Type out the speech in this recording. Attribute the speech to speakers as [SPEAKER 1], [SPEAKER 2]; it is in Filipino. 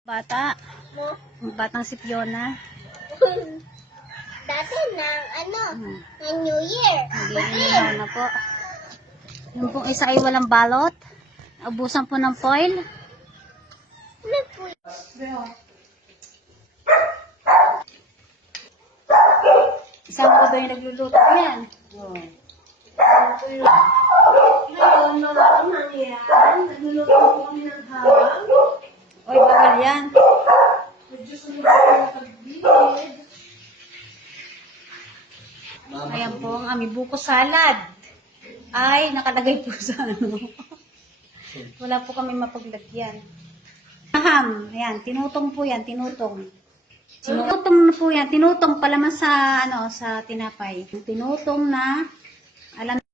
[SPEAKER 1] Bata.
[SPEAKER 2] No?
[SPEAKER 1] Batang si Fiona.
[SPEAKER 2] Dati ng New Year.
[SPEAKER 1] Nag-iihaw na po. Yung pong isa ay walang balot. Ubusan po ng foil.
[SPEAKER 2] Ano po yun?
[SPEAKER 1] Isang ko ba yung nagluluto yan?
[SPEAKER 2] Ngayon, wala naman yan. Nagluluto po kami ng hawang.
[SPEAKER 1] Oy, bawal yan.
[SPEAKER 2] Medyo sunod ako na pagbibig.
[SPEAKER 1] Ayan po ang aming buko salad. Ay, nakalagay po sa ano. Wala po kami mapaglagyan. Aham, ayan, tinutong po yan, tinutong. Tinutong na po yan, tinutong palaman sa, ano, sa tinapay. Tinutong na, alam